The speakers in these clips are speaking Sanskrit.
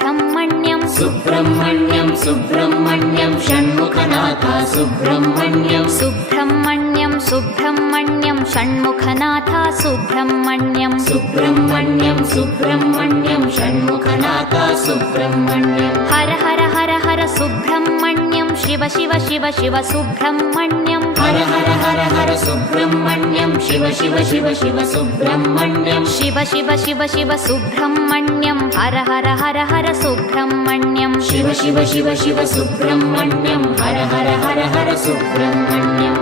सुब्रह्मण्यं सुब्रह्मण्यं सुब्रह्मण्यं षण्मुखनाथ सुब्रह्मण्यं सुब्रह्मण्यं सुब्रह्मण्यं षण्मुखनाथ सुब्रह्मण्यं सुब्रह्मण्यं सुब्रह्मण्यं षण्मुखनाथ सुब्रह्मण्यं हर हर हर हर सुब्रह्मण्यं शिव शिव शिव शिव सुब्रह्मण्यं हर हर हर हर सुब्रह्मण्यं शिव शिव शिव शिव सुब्रह्मण्यं शिव शिव शिव शिव सुब्रह्मण्यं हर हर हर हर सुब्रह्मण्यं शिव शिव शिव शिव सुब्रह्मण्यं हर हर हर हर सुब्रह्मण्यं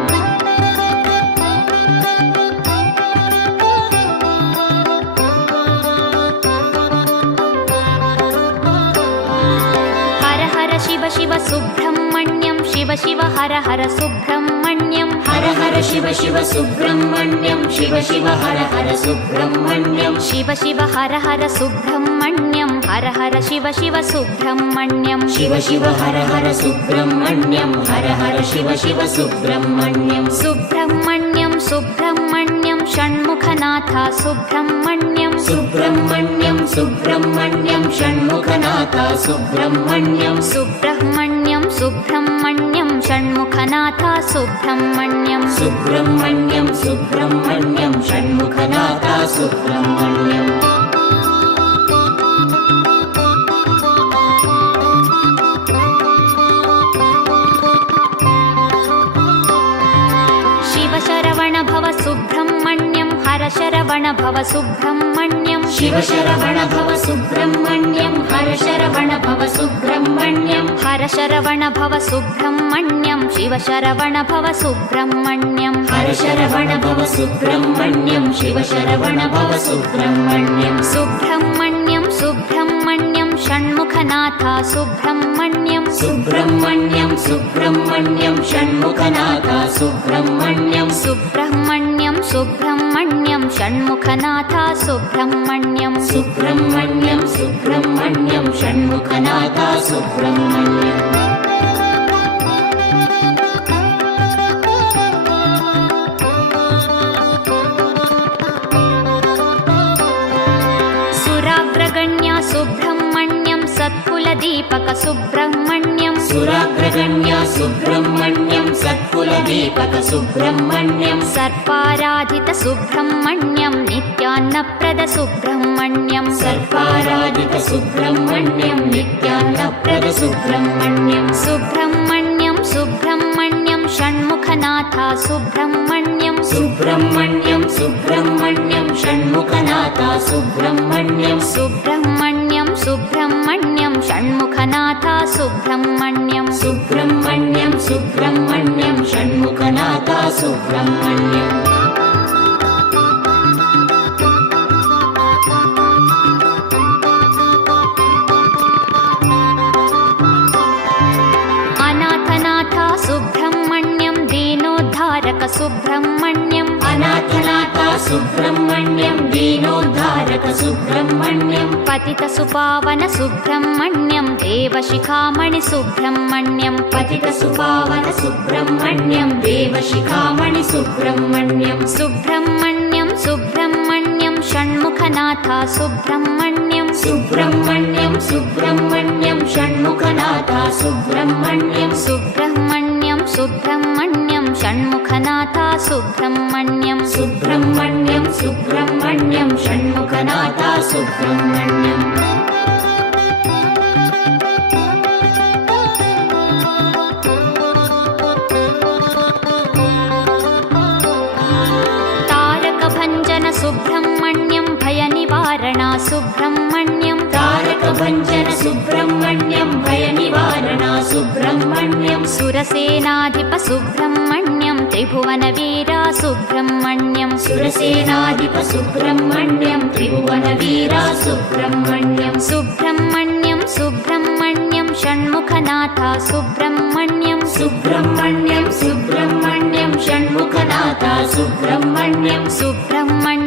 हर हर शिव शिव सुब्रह्मण्यं शिव शिव हर हर सुब्रह्मण्यं हर हर शिव शिव सुब्रह्मण्यं शिव शिव हर हर सुब्रह्मण्यं शिव शिव हर हर सुब्रह्मण्यं हर हर शिव शिव सुब्रह्मण्यं शिव शिव हर हर सुब्रह्मण्यं हर हर शिव शिव सुब्रह्मण्यं सुब्रह्मण्यं सुब्रह्मण्यं षण्मुखनाथ सुब्रह्मण्यं सुब्रह्मण्यं सुब्रह्मण्यं षण्मुखनाथ सुब्रह्मण्यं सुब्रह्मण्यं सुब्रह्मण्यं षण्मुखनाथ सुब्रह्मण्यं सुब्रह्मण्यं सुब्रह्मण्यं षण्मुखनाथ सुब्रह्मण्यं शिव शरवण भव सुब्रह्मण्यं हर शरवण भव सुब्रह्मण्यं शिव शरवण भव सुब्रह्मण्यं हर शरवण भव सुब्रह्मण्यं हर शरवण भव सुब्रह्मण्यं शिव शरवण भव सुब्रह्मण्यं हर शरवण भव सुब्रह्मण्यं शिव शरवण भव सुब्रह्मण्यं सुब्रह्मण्यं सुब्रह्मण्यं षण्मुखनाथ सुब्रह्मण्यं सुब्रह्मण्यं सुब्रह्मण्यं षण्मुखनाथ सुब्रह्मण्यं सुब्रह्मण्यं सुब्रह्मण्यं षण्मुखनाथ सुब्रह्मण्यं सुब्रह्मण्यं सुब्रह्मण्यं षण्मुखनाथ सुब्रह्मण्यं सुराग्रगण्या सुब्रह्मण्यं सत्कुलदीपक सुब्रह्मण्यं सुराग्रगण्या सुब्रह्मण्यं सत्कुलदीपक सुब्रह्मण्यं सर्पाराधित सुब्रह्मण्यं नित्यान्नप्रद सुब्रह्मण्यं सर्पाराधित सुब्रह्मण्यं नित्यान्नप्रद सुब्रह्मण्यं सुब्रह्मण्यं सुब्रह्मण्यं षण्मुखनाथ सुब्रह्मण्यं सुब्रह्मण्यं सुब्रह्मण्यं षण्मुखनाथ सुब्रह्मण्यं सुब्रह्मण्यं सुब्रह्मण्यं षण्मुखनाथ सुब्रह्मण्यं सुब्रह्मण्यं सुब्रह्मण्यं षण्मुखनाथ सुब्रह्मण्यं अनाथनाथ सुब्रह्मण्यं दीनोद्धारक सुब्रह्मण्यं अनाथनाथ सुब्रह्मण्यं दीनोद्धारक सुब्रह्मण्यं पतित सुपावन सुब्रह्मण्यं देवशिखामणि सुब्रह्मण्यं पतित सुपावन सुब्रह्मण्यं देवशिखामणि सुब्रह्मण्यं सुब्रह्मण्यं सुब्रह्मण्यं षण्मुखनाथ सुब्रह्मण्यं सुब्रह्मण्यं सुब्रह्मण्यं षण्मुखनाथ सुब्रह्मण्यं सुब्रह्मण्यं सुब्रह्मण्यं षण्मुखनाथ सुब्रह्मण्यं सुब्रह्मण्यं सुब्रह्मण्यं षण्मुखनाथ सुब्रह्मण्यं तारकभञ्जन सुब्रह्मण्यं भयनिवारणा सुब्रह्मण्यं तारकभञ्जन सुब्रह्मण्यं भयनिवारणा सुब्रह्मण्यं सुरसेनाधिप सुब्रह्मण्यं त्रिभुवनवीरा सुब्रह्मण्यं सुरसेनाधिप सुब्रह्मण्यं त्रिभुवनवीरा सुब्रह्मण्यं सुब्रह्मण्यं सुब्रह्मण्यं षण्मुखनाथ सुब्रह्मण्यं सुब्रह्मण्यं सुब्रह्मण्यं षण्मुखनाथ सुब्रह्मण्यं सुब्रह्मण्यं